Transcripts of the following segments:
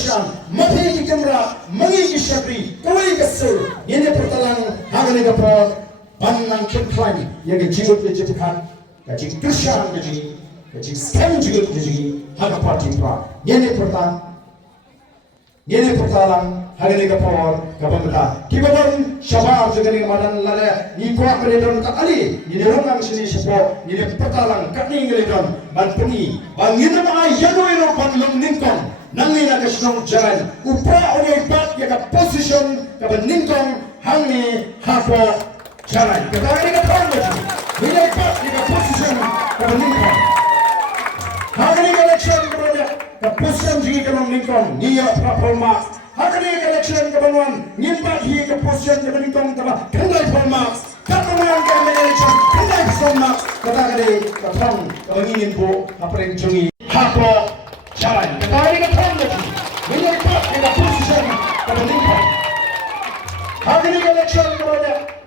election mati ki kamera mangi ki shakri Kiwei ka sur yene pertalang hagani ka por banang Khlaiñ ye ke jigot ke jipkan ka jing Christian ke jing ka jing scam jigot ke jing haga party pra yene pertalang hagani ka por ka bangta kibadon shabab jagani madan lare ni kwa kredon ka ali ni rongang sini sepo ni pertalang katni ngeledon ban peni bangin ma yano ino panlum ningkong nangina ka Shnong jalan upra onye pat ya ka position ka ban ningkong hangi hapo jalan katani ka pangaji ni pat ya ka position ka ban ningkong hagani ka election ka position jigi ka ningkong ni ya performa hagani election ka banwan nimpat hi ka position ka ningkong ta kandai forma kapangan ka election kandai forma kata kade ka thong ka bangin bo apreng jungi hapo jalan katani ka pangaji ni pat ya ka position ka ningkong hagani election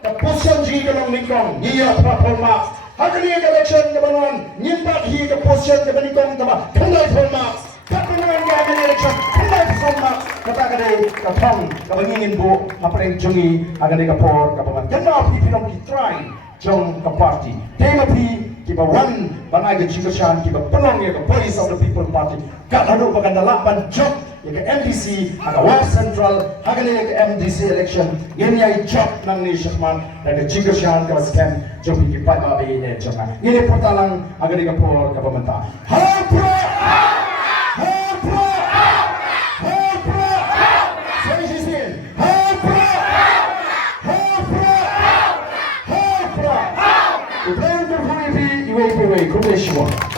ka position jigi ka ningkong ni ya performa hagani election ka banwan nimpat hi ka position ka ningkong ta kandai forma kapangan ka election kandai forma kata kade ka thong ka bangin bo apreng jungi agade ka por ka paman kanda pi pinong ki try jong ka party tema pi ki ba one banai ke chikoshan ki ba pelong ya ka voice of the people party ka hanu baganda laban job ya ka MDC aga West Central agade ka MDC election yen ya job nang ni shahman da ka chikoshan ka scam jong ki pa ba be ne jonga ini portalang agade ka por ka pamanta ha pro Kiwei, Kiwei, Kiwei,